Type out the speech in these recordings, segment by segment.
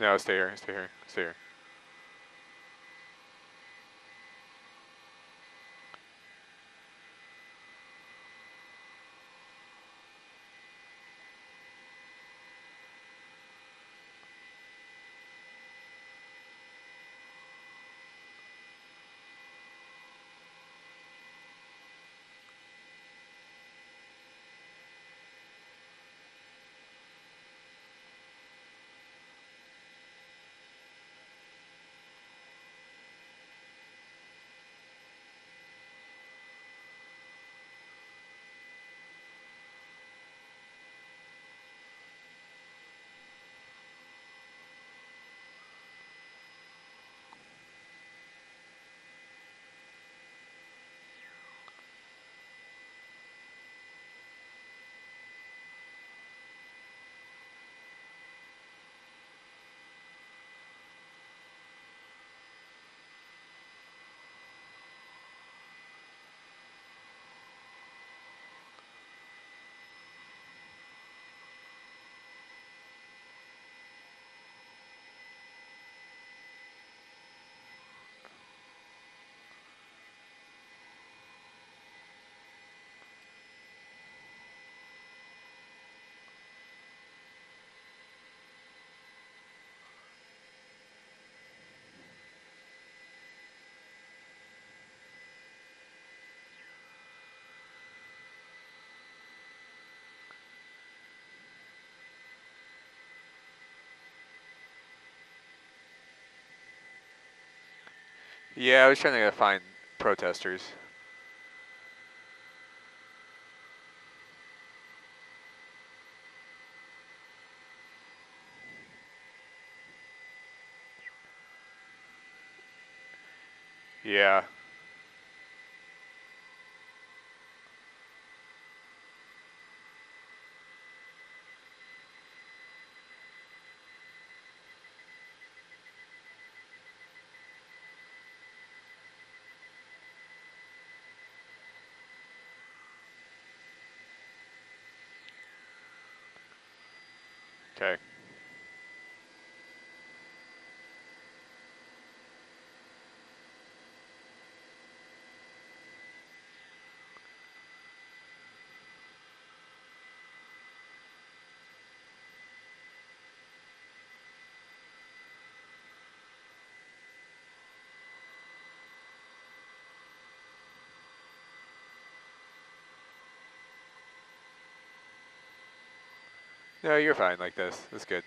No, stay here. Stay here. Stay here. Yeah, I was trying to find protesters. Yeah. Okay. No, you're fine like this. That's good.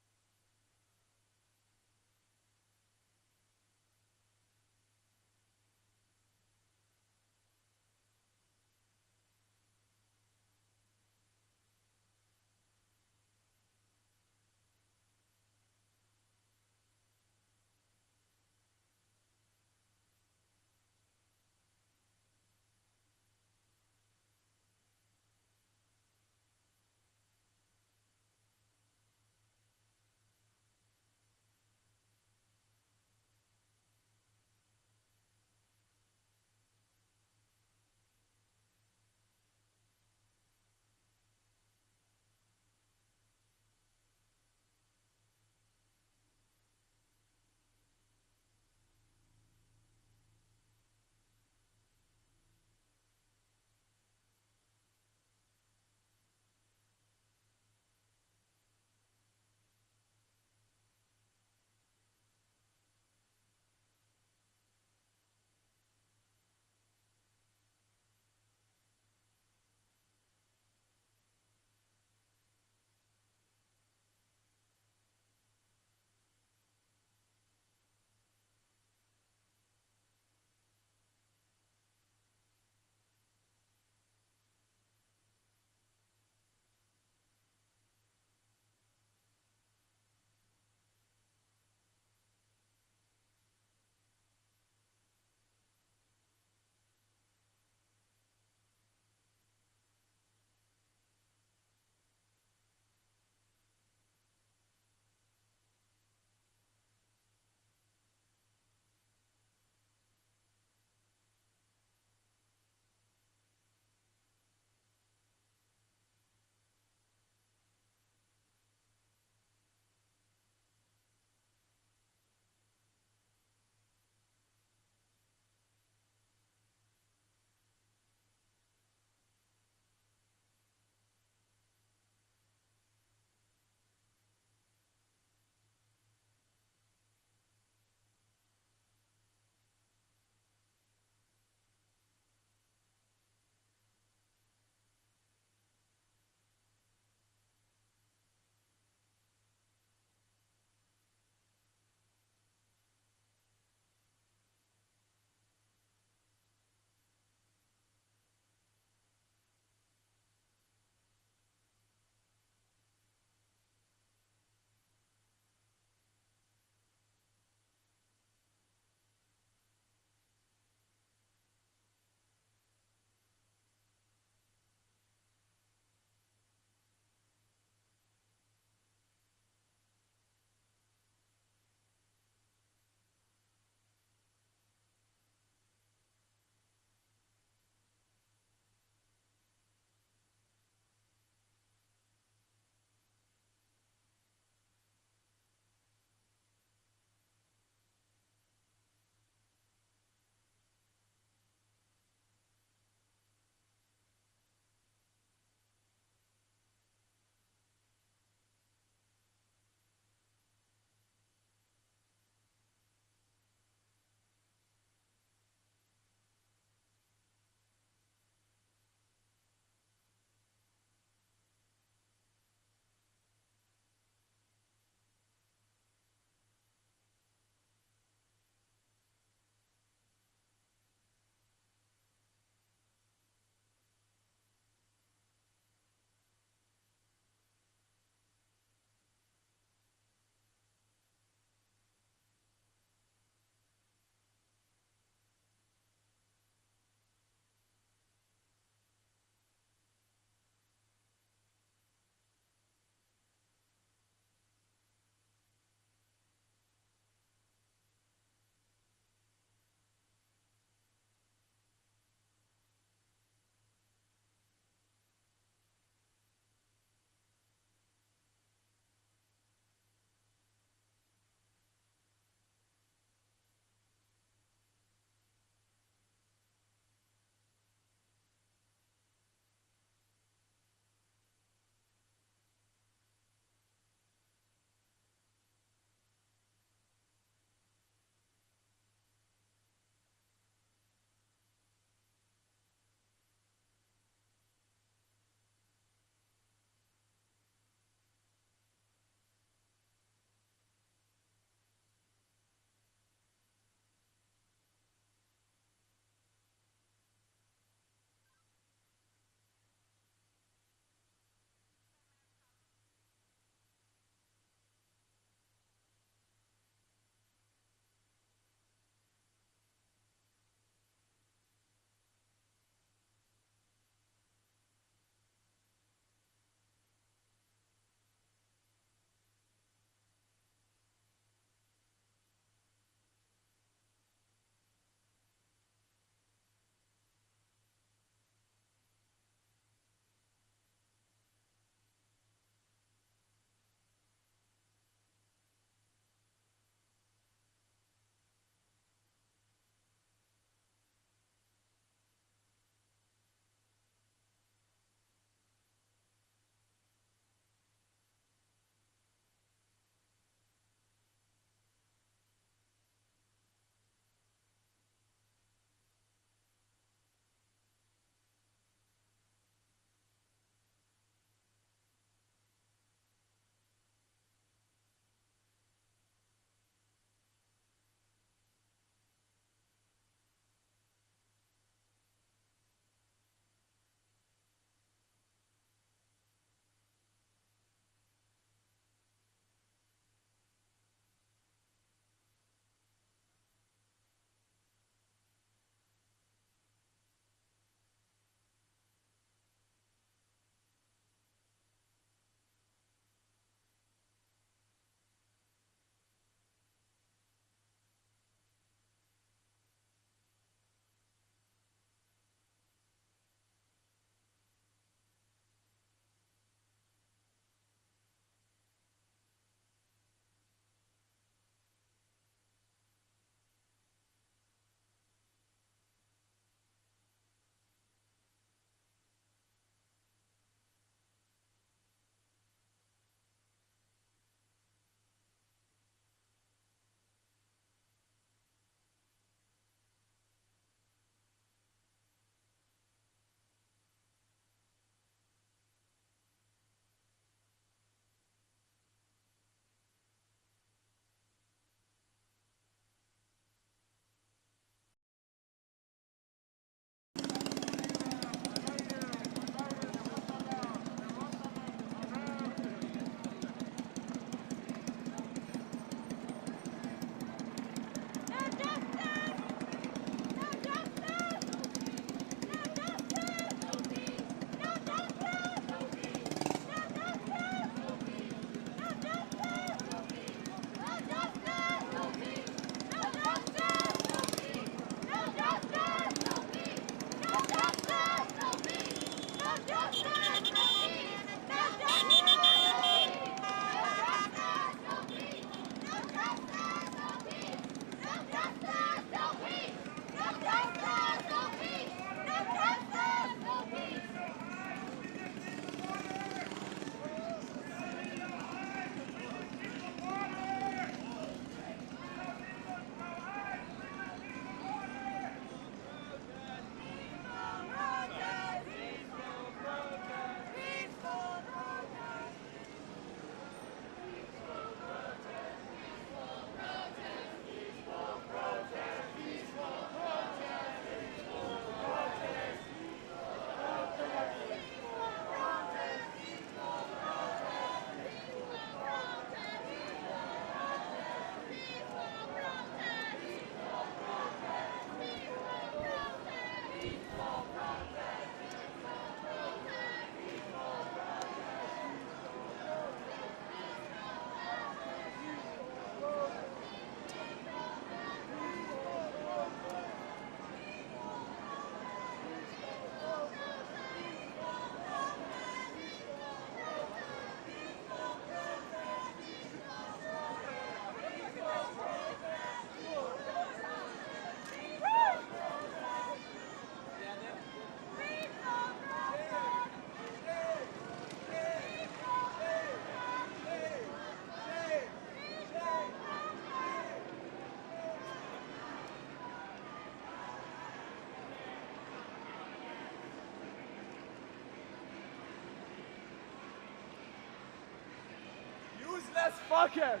fuckers!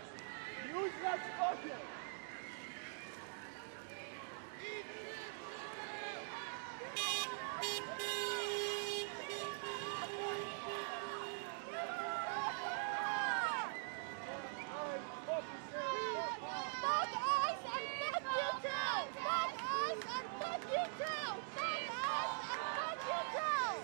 Useless fuckers! Fuck us and fuck you too! Fuck us and fuck you too! Fuck us and fuck you too!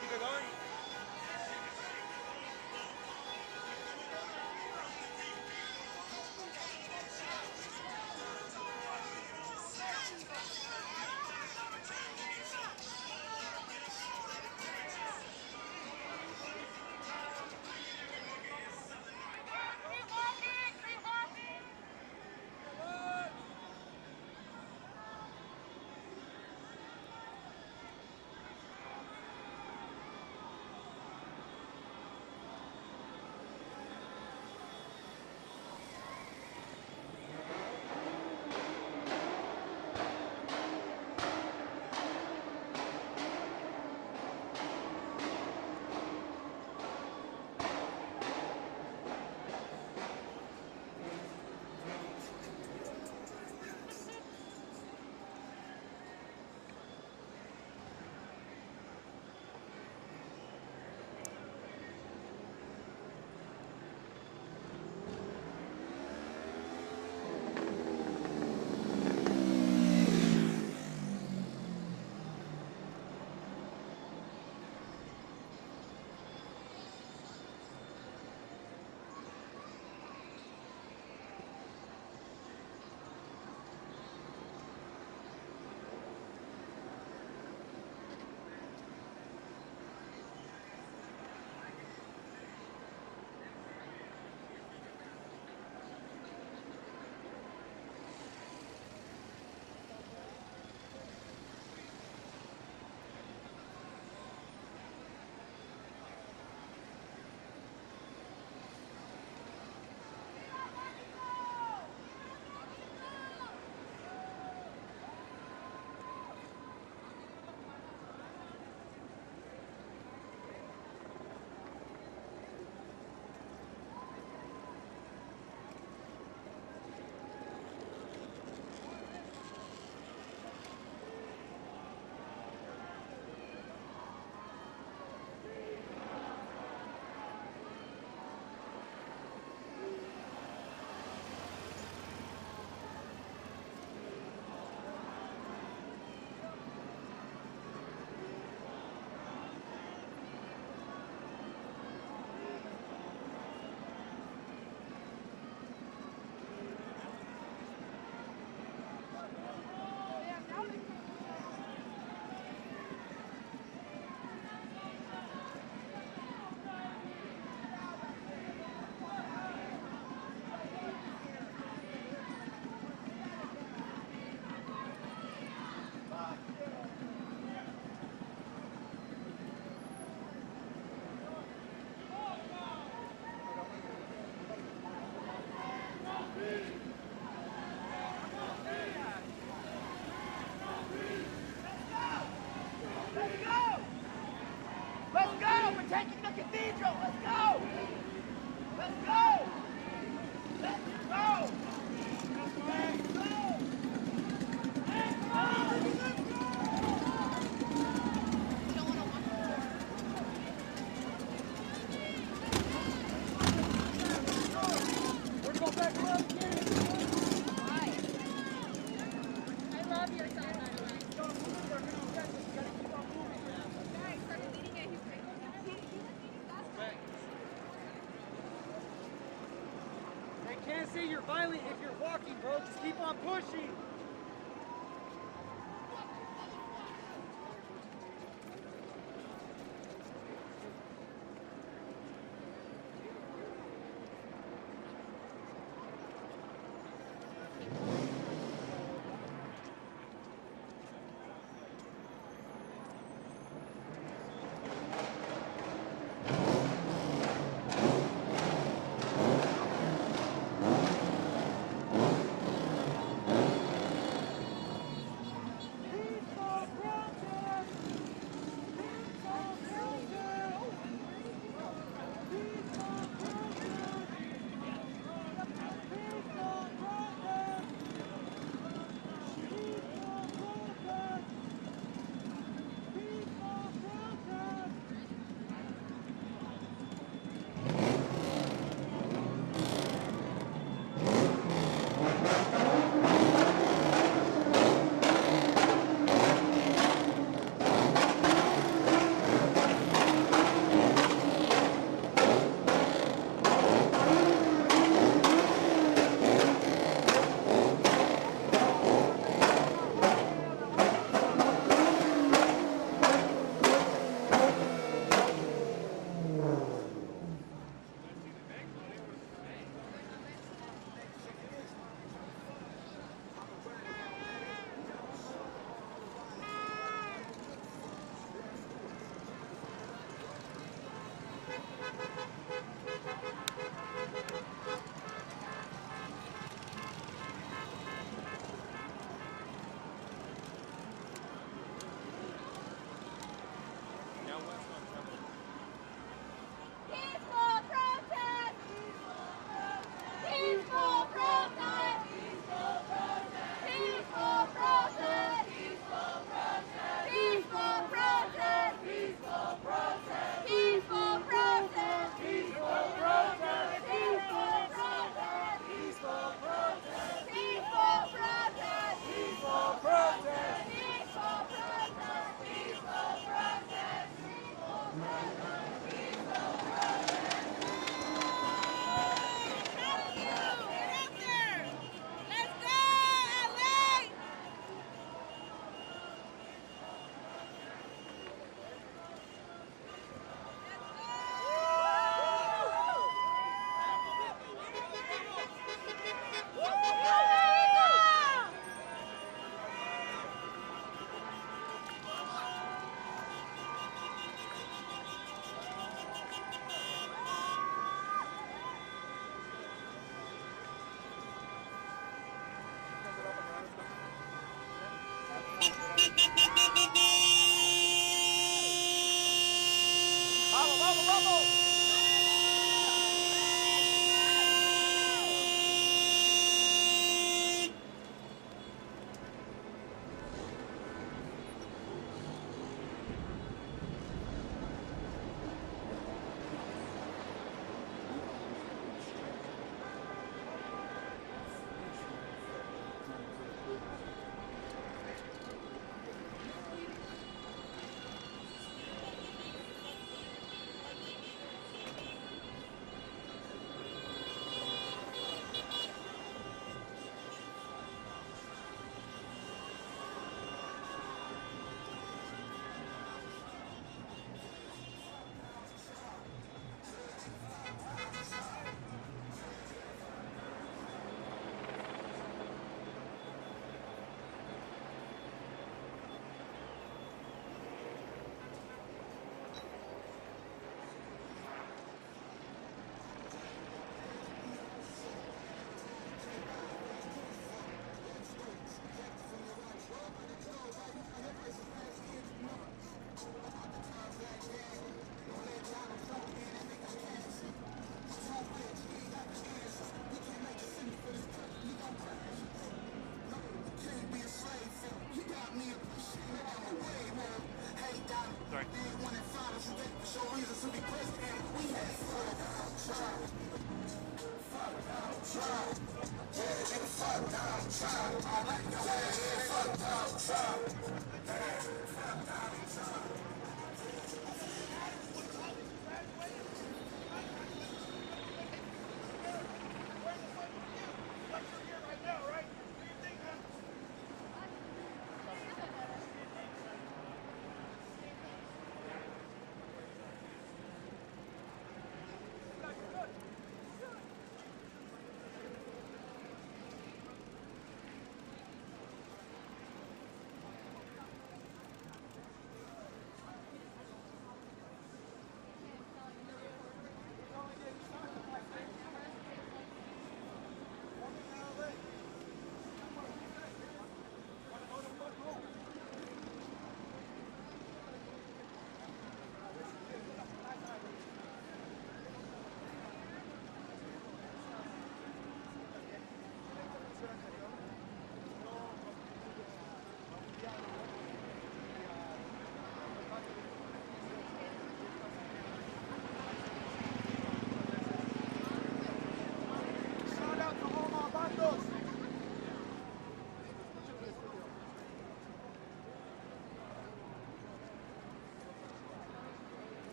Keep it going. Let's go! We're taking the cathedral! Let's go! Let's go! Let's go! Let's go! Let's go! We're going back around again. I love your son, by the way. Guys, started leading it. They can't say you're violent if you're walking, bro. Just keep on pushing. Peaceful protest! Peaceful protest! Peaceful protest! Peaceful protest! Peaceful protest! Peaceful protest!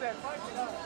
then. Fight it up.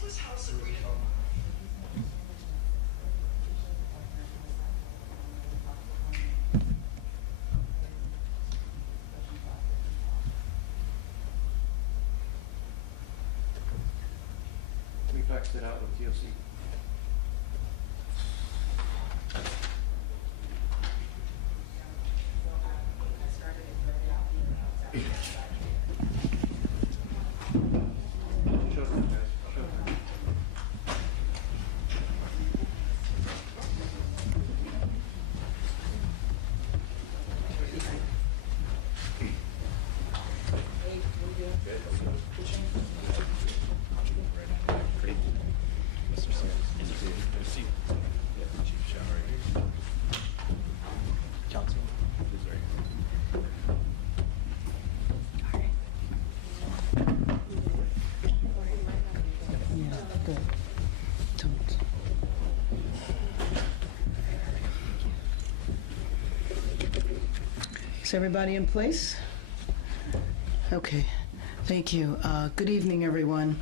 We faxed it out with TOC. Is everybody in place? Okay, thank you. Good evening, everyone.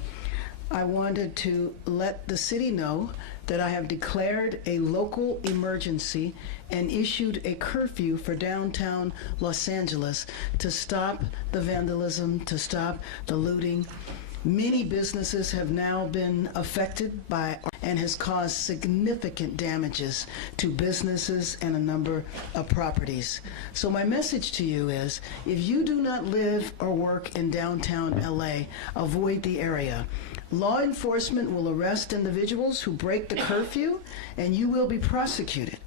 I wanted to let the city know that I have declared a local emergency and issued a curfew for downtown Los Angeles to stop the vandalism, to stop the looting. Many businesses have now been affected by and has caused significant damages to businesses and a number of properties. So my message to you is, if you do not live or work in downtown LA, avoid the area. Law enforcement will arrest individuals who break the curfew, and you will be prosecuted.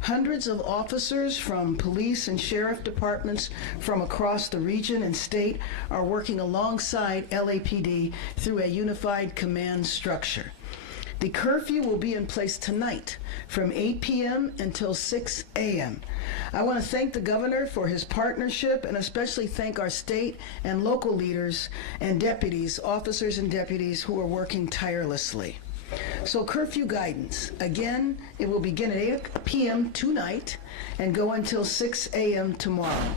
Hundreds of officers from police and sheriff departments from across the region and state are working alongside LAPD through a unified command structure. The curfew will be in place tonight from 8 p.m. until 6 a.m. I want to thank the governor for his partnership and especially thank our state and local leaders and deputies, officers and deputies who are working tirelessly. So curfew guidance, again, it will begin at 8 p.m. tonight and go until 6 a.m. tomorrow.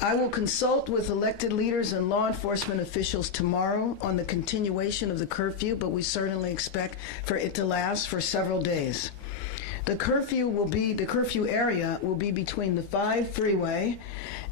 I will consult with elected leaders and law enforcement officials tomorrow on the continuation of the curfew, but we certainly expect for it to last for several days. The curfew area will be between the 5 freeway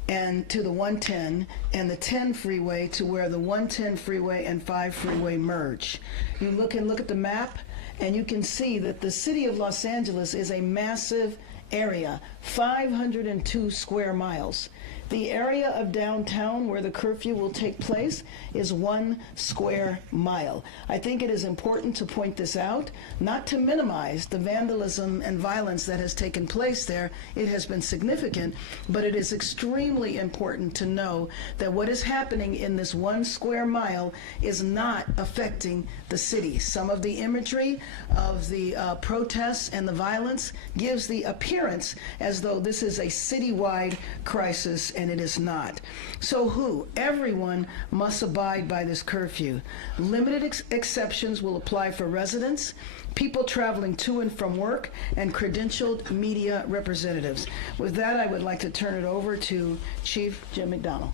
and to the 110 and the 10 freeway to where the 110 freeway and 5 freeway merge. You look at the map and you can see that the city of Los Angeles is a massive area, 502 square miles. The area of downtown where the curfew will take place is 1 square mile. I think it is important to point this out, not to minimize the vandalism and violence that has taken place there. It has been significant, but it is extremely important to know that what is happening in this 1 square mile is not affecting the city. Some of the imagery of the protests and the violence gives the appearance as though this is a citywide crisis, and it is not. So everyone must abide by this curfew. Limited exceptions will apply for residents, people traveling to and from work, and credentialed media representatives. With that, I would like to turn it over to Chief Jim McDonnell.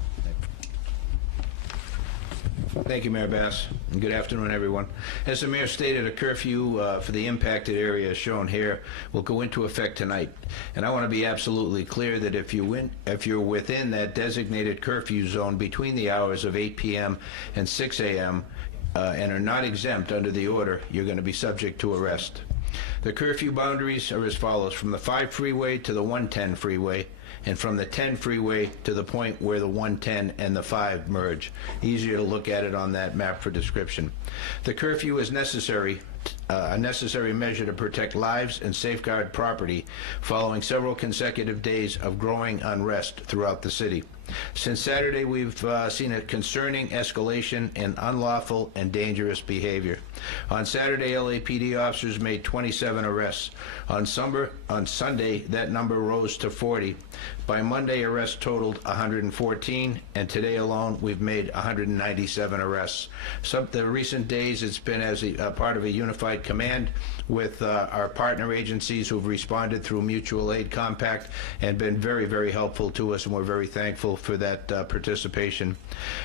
Thank you, Mayor Bass, and good afternoon, everyone. As the mayor stated, a curfew for the impacted area shown here will go into effect tonight. And I want to be absolutely clear that if you're within that designated curfew zone between the hours of 8 p.m. and 6 a.m. And are not exempt under the order, you're going to be subject to arrest. The curfew boundaries are as follows: from the 5 freeway to the 110 freeway, and from the 10 freeway to the point where the 110 and the 5 merge. Easier to look at it on that map for description. The curfew is necessary, a necessary measure to protect lives and safeguard property following several consecutive days of growing unrest throughout the city. Since Saturday, we've seen a concerning escalation in unlawful and dangerous behavior. On Saturday, LAPD officers made 27 arrests. On Sunday, that number rose to 40. By Monday, arrests totaled 114, and today alone, we've made 197 arrests. The recent days, it's been as a part of a unified command with our partner agencies who've responded through mutual aid compact and been very, very helpful to us, and we're very thankful grateful for that participation.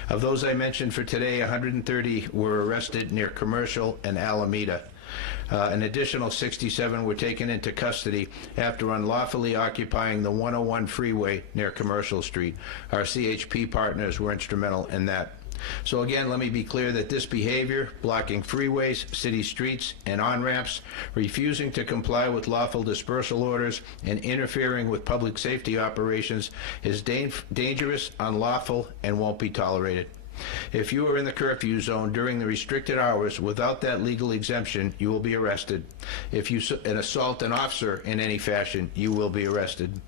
Of those I mentioned for today, 130 were arrested near Commercial and Alameda. An additional 67 were taken into custody after unlawfully occupying the 101 freeway near Commercial Street. Our CHP partners were instrumental in that. So again, let me be clear that this behavior, blocking freeways, city streets, and on-ramps, refusing to comply with lawful dispersal orders, and interfering with public safety operations is dangerous, unlawful, and won't be tolerated. If you are in the curfew zone during the restricted hours without that legal exemption, you will be arrested. If you assault an officer in any fashion, you will be arrested.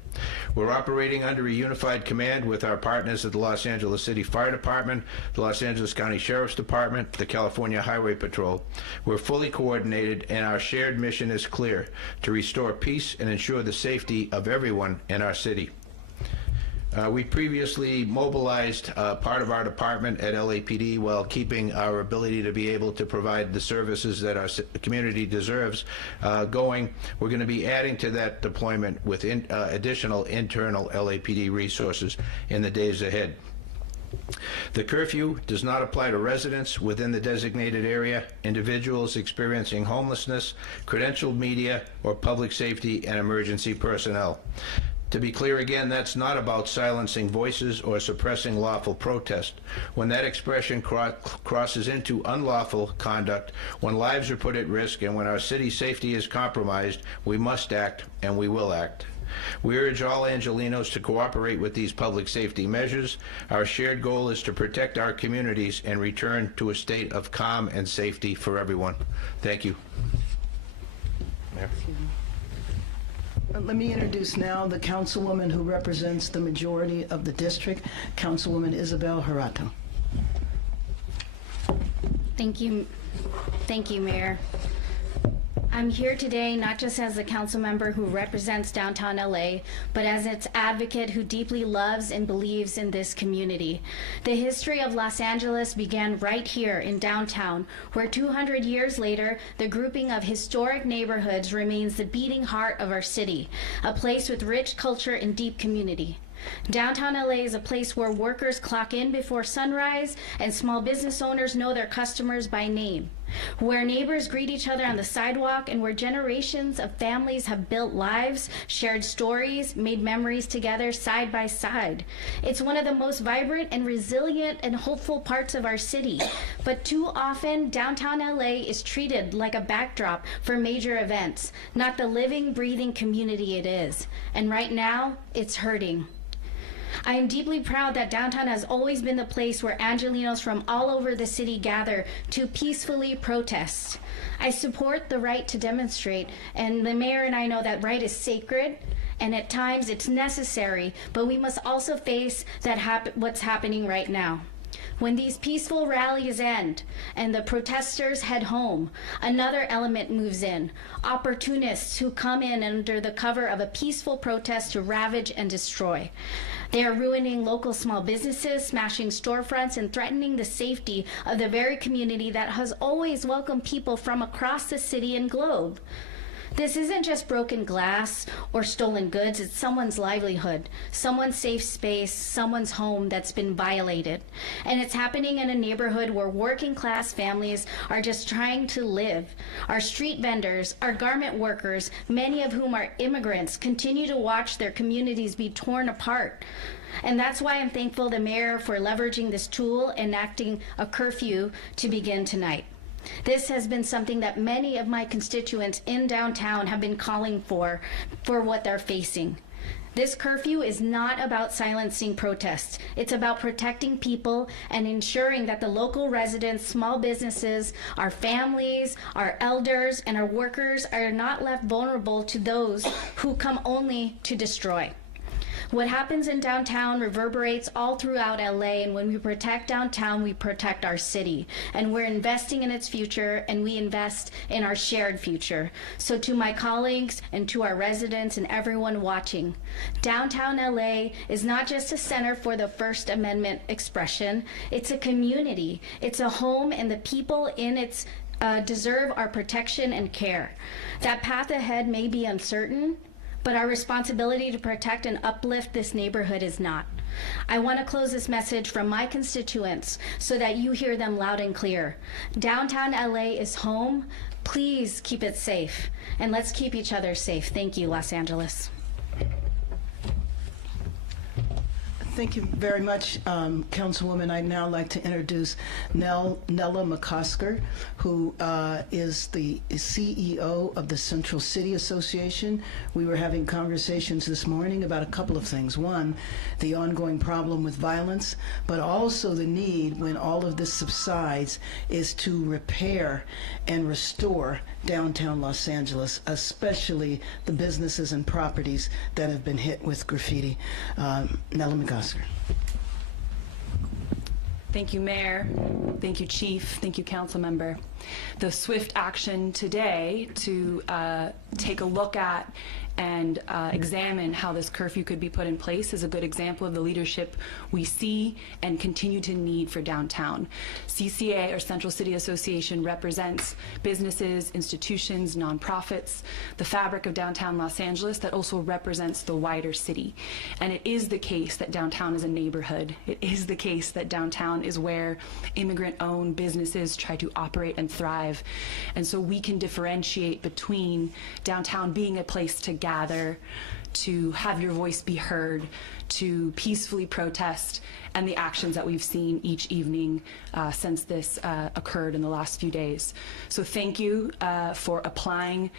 We're operating under a unified command with our partners at the Los Angeles City Fire Department, the Los Angeles County Sheriff's Department, the California Highway Patrol. We're fully coordinated, and our shared mission is clear: to restore peace and ensure the safety of everyone in our city. We previously mobilized part of our department at LAPD while keeping our ability to be able to provide the services that our community deserves going. We're going to be adding to that deployment with additional internal LAPD resources in the days ahead. The curfew does not apply to residents within the designated area, individuals experiencing homelessness, credentialed media, or public safety and emergency personnel. To be clear again, that's not about silencing voices or suppressing lawful protest. When that expression crosses into unlawful conduct, when lives are put at risk, and when our city's safety is compromised, we must act, and we will act. We urge all Angelenos to cooperate with these public safety measures. Our shared goal is to protect our communities and return to a state of calm and safety for everyone. Thank you. Mayor. Let me introduce now the councilwoman who represents the majority of the district, Councilwoman Isabel Harato. Thank you, Mayor. I'm here today not just as a council member who represents downtown LA, but as its advocate who deeply loves and believes in this community. The history of Los Angeles began right here in downtown, where 200 years later, the grouping of historic neighborhoods remains the beating heart of our city, a place with rich culture and deep community. Downtown LA is a place where workers clock in before sunrise and small business owners know their customers by name, where neighbors greet each other on the sidewalk, and where generations of families have built lives, shared stories, made memories together side by side. It's one of the most vibrant and resilient and hopeful parts of our city, but too often downtown LA is treated like a backdrop for major events, not the living, breathing community it is. And right now, it's hurting. I am deeply proud that downtown has always been the place where Angelenos from all over the city gather to peacefully protest. I support the right to demonstrate, and the mayor and I know that right is sacred, and at times it's necessary, but we must also face what's happening right now. When these peaceful rallies end and the protesters head home, another element moves in: opportunists who come in under the cover of a peaceful protest to ravage and destroy. They are ruining local small businesses, smashing storefronts, and threatening the safety of the very community that has always welcomed people from across the city and globe. This isn't just broken glass or stolen goods, it's someone's livelihood, someone's safe space, someone's home that's been violated. And it's happening in a neighborhood where working class families are just trying to live. Our street vendors, our garment workers, many of whom are immigrants, continue to watch their communities be torn apart. And that's why I'm thankful to the mayor for leveraging this tool, enacting a curfew to begin tonight. This has been something that many of my constituents in downtown have been calling for what they're facing. This curfew is not about silencing protests. It's about protecting people and ensuring that the local residents, small businesses, our families, our elders, and our workers are not left vulnerable to those who come only to destroy. What happens in downtown reverberates all throughout LA, and when we protect downtown, we protect our city. And we're investing in its future, and we invest in our shared future. So to my colleagues and to our residents and everyone watching, downtown LA is not just a center for the First Amendment expression, it's a community. It's a home, and the people in its deserve our protection and care. That path ahead may be uncertain, but our responsibility to protect and uplift this neighborhood is not. I want to close this message from my constituents so that you hear them loud and clear. Downtown LA is home. Please keep it safe, and let's keep each other safe. Thank you, Los Angeles. Thank you very much, Councilwoman. I'd now like to introduce Nella McCosker, who is the CEO of the Central City Association. We were having conversations this morning about a couple of things. One, the ongoing problem with violence, but also the need, when all of this subsides, is to repair and restore downtown Los Angeles, especially the businesses and properties that have been hit with graffiti. Nella McCosker. Thank you, Mayor. Thank you, Chief. Thank you, Council Member. The swift action today to take a look at and examine how this curfew could be put in place is a good example of the leadership we see and continue to need for downtown. CCA, or Central City Association, represents businesses, institutions, nonprofits, the fabric of downtown Los Angeles that also represents the wider city. And it is the case that downtown is a neighborhood. It is the case that downtown is where immigrant-owned businesses try to operate and thrive. And so we can differentiate between downtown being a place to gather, to have your voice be heard, to peacefully protest, and the actions that we've seen each evening since this occurred in the last few days. So thank you for applying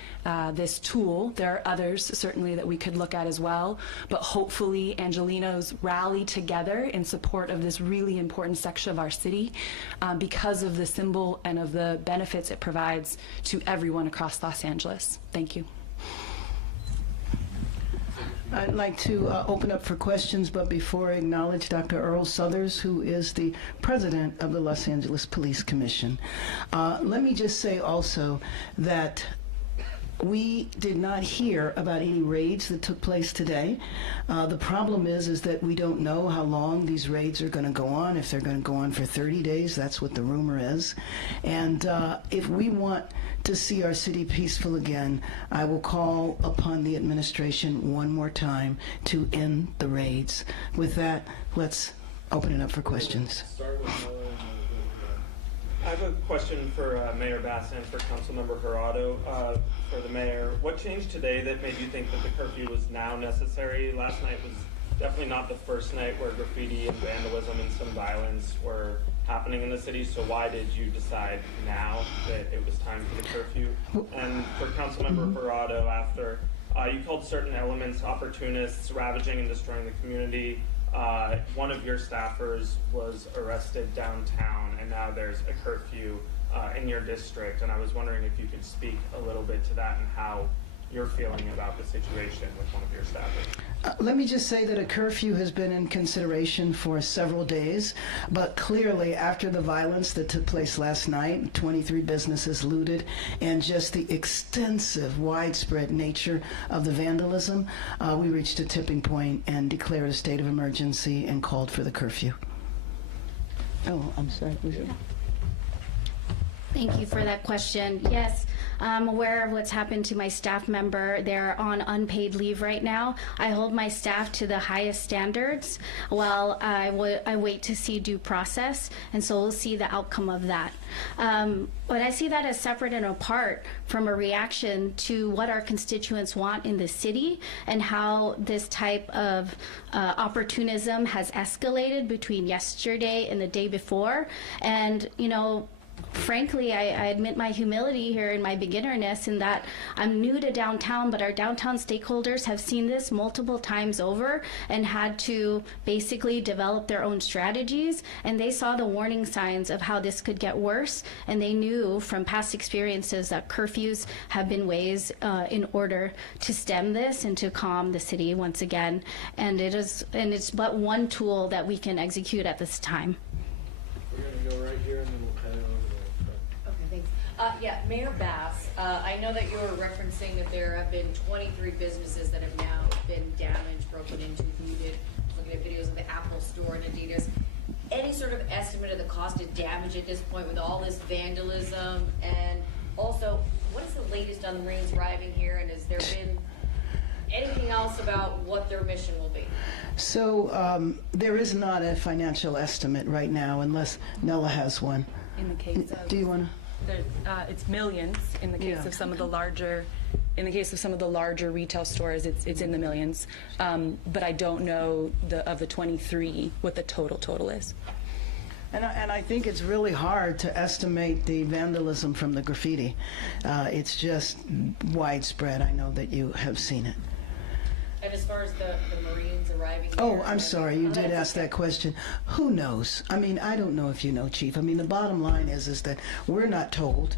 this tool. There are others certainly that we could look at as well, but hopefully Angelenos rally together in support of this really important section of our city because of the symbol and of the benefits it provides to everyone across Los Angeles. Thank you. I'd like to open up for questions, but before I acknowledge Dr. Earl Suthers, who is the president of the Los Angeles Police Commission. Let me just say also that we did not hear about any raids that took place today. The problem is that we don't know how long these raids are going to go on. If they're going to go on for 30 days, that's what the rumor is. And if we want to see our city peaceful again, I will call upon the administration one more time to end the raids. With that, let's open it up for questions. I have a question for Mayor Bass and for Councilmember Jurado. For the mayor, what changed today that made you think that the curfew was now necessary? Last night was definitely not the first night where graffiti and vandalism and some violence were happening in the city, so why did you decide now that it was time for the curfew? And for Councilmember Jurado, after you called certain elements opportunists, ravaging and destroying the community, one of your staffers was arrested downtown, and now there's a curfew in your district, and I was wondering if you could speak a little bit to that and how you're feeling about the situation with one of your staffers. Let me just say that a curfew has been in consideration for several days, but clearly after the violence that took place last night, 23 businesses looted, and just the extensive, widespread nature of the vandalism, we reached a tipping point and declared a state of emergency and called for the curfew. Oh, I'm sorry. Thank you for that question. Yes, I'm aware of what's happened to my staff member. They're on unpaid leave right now. I hold my staff to the highest standards while I wait to see due process, and so we'll see the outcome of that. But I see that as separate and apart from a reaction to what our constituents want in the city and how this type of opportunism has escalated between yesterday and the day before. And, you know, frankly, I admit my humility here and my beginnerness in that I'm new to downtown, but our downtown stakeholders have seen this multiple times over and had to basically develop their own strategies, and they saw the warning signs of how this could get worse, and they knew from past experiences that curfews have been ways in order to stem this and to calm the city once again, and it's but one tool that we can execute at this time. We're going to go right here and then we'll head over. Thanks. Yeah, Mayor Bass, I know that you were referencing that there have been 23 businesses that have now been damaged, broken into, looted, looking at videos of the Apple Store and Adidas. Any sort of estimate of the cost of damage at this point with all this vandalism? And also, what is the latest on the Marines arriving here, and has there been anything else about what their mission will be? So there is not a financial estimate right now, unless Nella has one. In the case of, Do you want to? it's millions. In the case Yeah. of some of the larger, retail stores, it's in the millions. But I don't know of the 23 what the total is. And I think it's really hard to estimate the vandalism from the graffiti. It's just widespread. I know that you have seen it. And as far as the Marines arriving Oh, here, I'm sorry, you did ask that question. Who knows? I mean, I don't know if you know, Chief. I mean, the bottom line is that we're not told.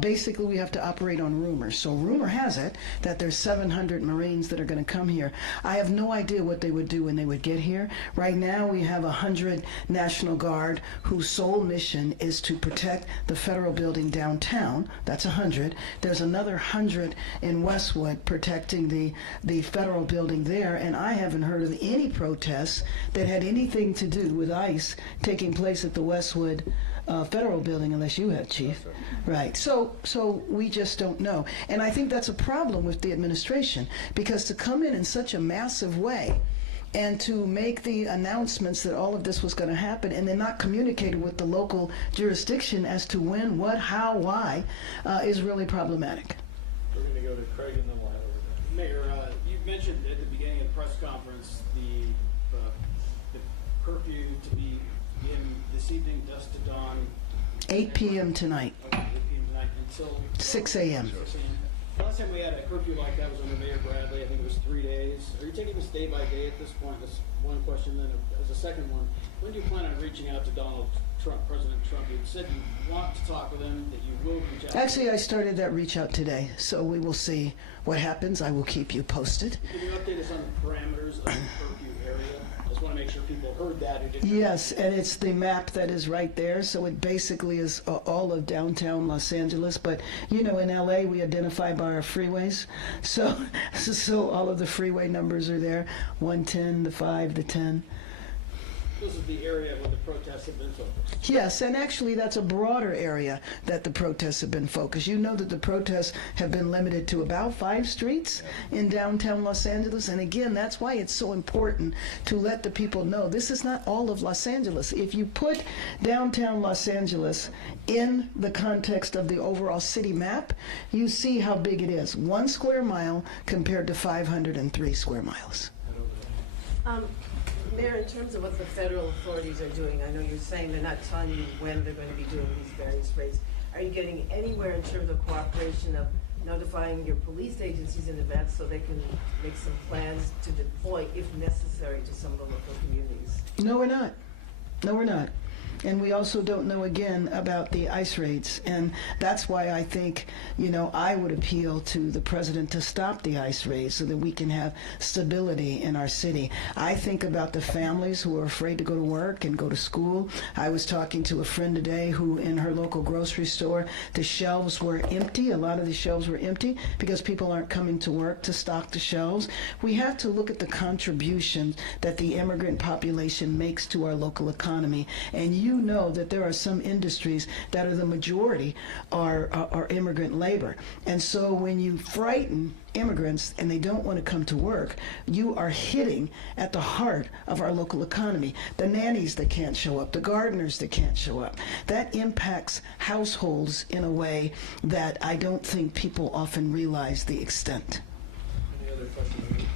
Basically, we have to operate on rumors. So rumor has it that there's 700 Marines that are going to come here. I have no idea what they would do when they would get here. Right now, we have 100 National Guard whose sole mission is to protect the federal building downtown. That's 100. There's another 100 in Westwood protecting the federal building there, and I haven't heard of any protests that had anything to do with ICE taking place at the Westwood federal building, unless you have, Chief. Right. So we just don't know. And I think that's a problem with the administration, because to come in such a massive way and to make the announcements that all of this was going to happen and then not communicate with the local jurisdiction as to when, what, how, why, is really problematic. We're going to go to Craig and then we'll head over there. Mayor, you mentioned at the beginning of the press conference the curfew to be in this evening, dusk to dawn. 8 p.m. tonight. Okay, 8 p.m. tonight until 6 a.m. 6 a.m. Last time we had a curfew like that was under Mayor Bradley. I think it was 3 days. Are you taking this day by day at this point? That's one question. Then as a second one, when do you plan on reaching out to Donald Trump, President Trump? You said you want to talk with him, that you will reach out. Actually, I started that reach out today, so we will see what happens. I will keep you posted. Can you update us on the parameters of the curfew area? I just want to make sure people heard that. Who didn't. Yes, and it's the map that is right there, so it basically is all of downtown Los Angeles. But, you know, in LA, we identify by our freeways, so all of the freeway numbers are there, 110, the 5, the 10. This is the area where the protests have been focused. Yes, and actually that's a broader area that the protests have been focused. You know that the protests have been limited to about 5 streets in downtown Los Angeles, and again, that's why it's so important to let the people know this is not all of Los Angeles. If you put downtown Los Angeles in the context of the overall city map, you see how big it is. 1 square mile compared to 503 square miles. Mayor, in terms of what the federal authorities are doing, I know you're saying they're not telling you when they're going to be doing these various raids. Are you getting anywhere in terms of cooperation of notifying your police agencies in advance so they can make some plans to deploy, if necessary, to some of the local communities? No, we're not. No, we're not. And we also don't know, again, about the ICE raids. And that's why I think, you know, I would appeal to the president to stop the ICE raids so that we can have stability in our city. I think about the families who are afraid to go to work and go to school. I was talking to a friend today who, in her local grocery store, the shelves were empty. A lot of the shelves were empty because people aren't coming to work to stock the shelves. We have to look at the contribution that the immigrant population makes to our local economy. And you know that there are some industries that are the majority are immigrant labor. And so when you frighten immigrants and they don't want to come to work, you are hitting at the heart of our local economy. The nannies that can't show up, the gardeners that can't show up. That impacts households in a way that I don't think people often realize the extent. Any other questions?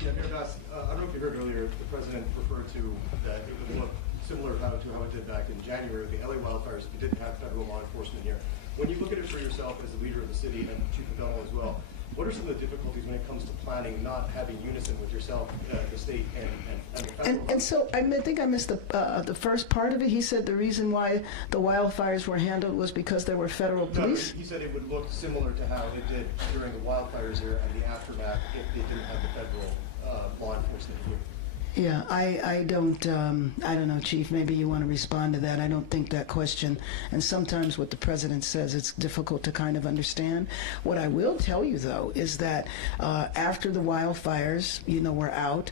Yeah, Mayor Bass, I don't know if you heard earlier, the president referred to that it would look similar to how it did back in January with the LA wildfires if you didn't have federal law enforcement here. When you look at it for yourself as the leader of the city and Chief McDonald as well, what are some of the difficulties when it comes to planning, not having unison with yourself, the state, and the federal? And so I think I missed the first part of it. He said the reason why the wildfires were handled was because there were federal police? No, he said it would look similar to how it did during the wildfires here and the aftermath if they didn't have the federal law enforcement here. Yeah, I don't know, Chief, maybe you want to respond to that. I don't think that question, and sometimes what the president says, it's difficult to kind of understand. What I will tell you, though, is that after the wildfires, were out,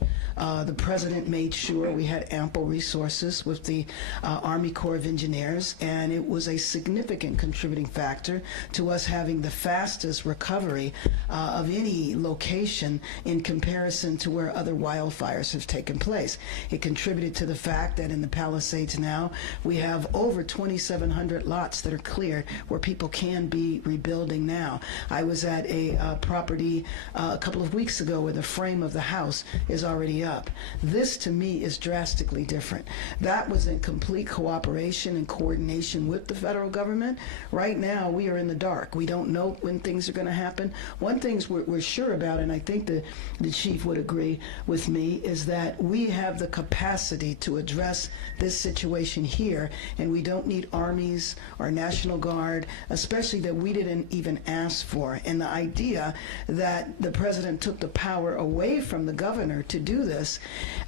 the president made sure we had ample resources with the Army Corps of Engineers, and it was a significant contributing factor to us having the fastest recovery of any location in comparison to where other wildfires have taken place. It contributed to the fact that in the Palisades now, we have over 2,700 lots that are cleared where people can be rebuilding now. I was at a property a couple of weeks ago where the frame of the house is already up. This, to me, is drastically different. That was in complete cooperation and coordination with the federal government. Right now, we are in the dark. We don't know when things are going to happen. One thing we're sure about, and I think the chief would agree with me, is that we have the capacity to address this situation here, and we don't need armies or National Guard, especially that we didn't even ask for. And the idea that the president took the power away from the governor to do this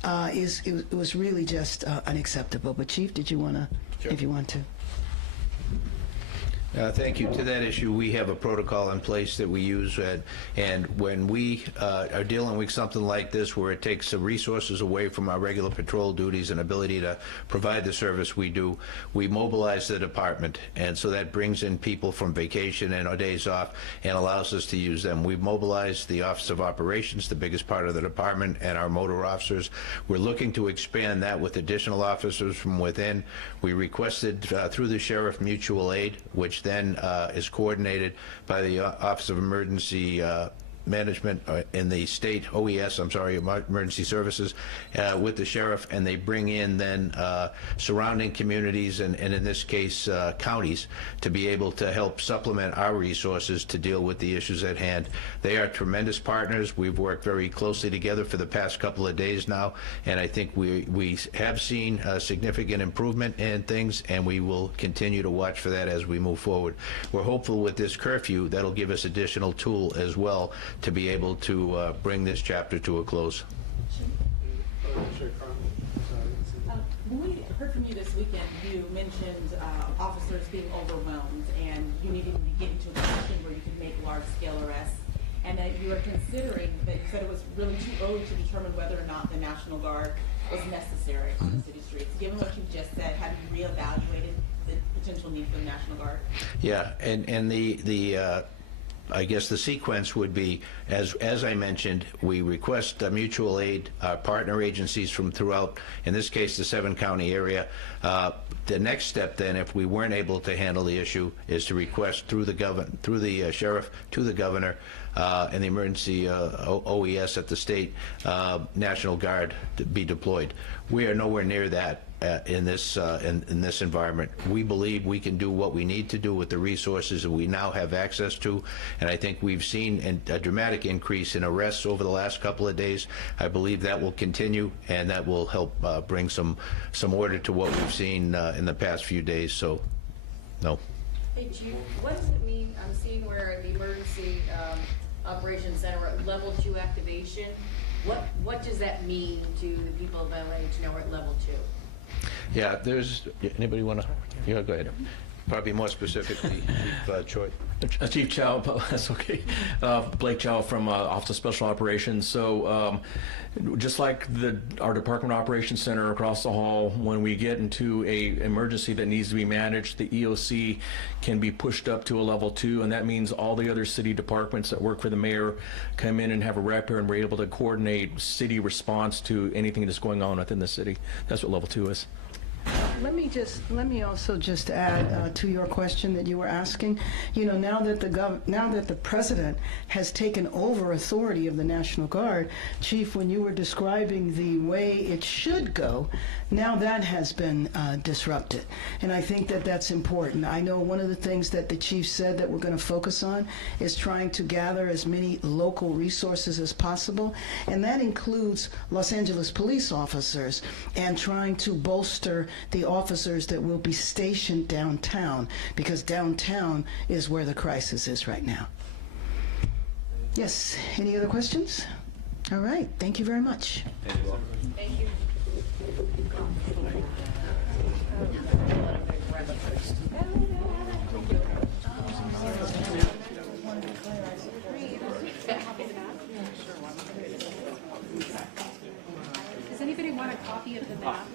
it was really just unacceptable. But Chief, did you want to, if you want to? Thank you. To that issue, we have a protocol in place that we use, and when we are dealing with something like this where it takes some resources away from our regular patrol duties and ability to provide the service we do, we mobilize the department, and so that brings in people from vacation and our days off and allows us to use them. We've mobilized the Office of Operations, the biggest part of the department, and our motor officers. We're looking to expand that with additional officers from within. We requested through the Sheriff mutual aid, which then is coordinated by the Office of Emergency Management in the state, Emergency Services, with the sheriff, and they bring in then surrounding communities and in this case counties to be able to help supplement our resources to deal with the issues at hand. They are tremendous partners. We've worked very closely together for the past couple of days now, and I think we have seen a significant improvement in things, and we will continue to watch for that as we move forward. We're hopeful with this curfew that'll give us additional tool as well to be able to bring this chapter to a close. When we heard from you this weekend, you mentioned officers being overwhelmed and you needed to get into a position where you could make large-scale arrests, and that you were considering, that you said it was really too early to determine whether or not the National Guard was necessary on the city streets. Given what you just said, have you reevaluated the potential need for the National Guard? Yeah, and the I guess the sequence would be, as I mentioned, we request mutual aid, partner agencies from throughout, in this case, the 7-county area. The next step then, if we weren't able to handle the issue, is to request through the sheriff to the governor and the emergency OES at the state National Guard to be deployed. We are nowhere near that. In this environment, we believe we can do what we need to do with the resources that we now have access to, and I think we've seen a dramatic increase in arrests over the last couple of days. I believe that will continue, and that will help bring some order to what we've seen in the past few days. So, no. Hey, Chief, what does it mean? I'm seeing where the Emergency Operations Center at level 2 activation. What does that mean to the people of LA to know we're at level 2? Yeah, there's, anybody want to, yeah, go ahead. Probably more specifically, Choi. Chief Chow, that's okay. Blake Chow from Office of Special Operations. So just like our Department of Operations Center across the hall, when we get into a emergency that needs to be managed, the EOC can be pushed up to a level 2, and that means all the other city departments that work for the mayor come in and have a rep here, and we're able to coordinate city response to anything that's going on within the city. That's what level 2 is. Let me also just add to your question that you were asking. You know, now that the president has taken over authority of the National Guard, Chief, when you were describing the way it should go, now that has been disrupted, and I think that that's important. I know one of the things that the chief said that we're going to focus on is trying to gather as many local resources as possible, and that includes Los Angeles police officers and trying to bolster the officers that will be stationed downtown, because downtown is where the crisis is right now. Yes, any other questions? All right, thank you very much. Thank you. Does anybody want a copy of the map?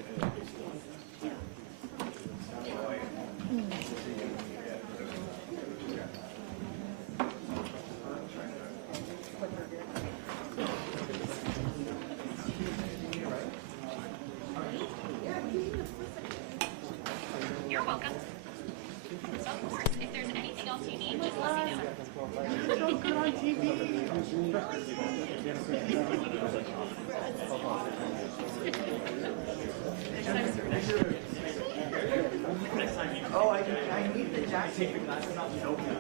You're welcome. So of course, if there's anything else you need, just let me know. So good on TV. Oh, I need the jacket. Take your glasses off and open it.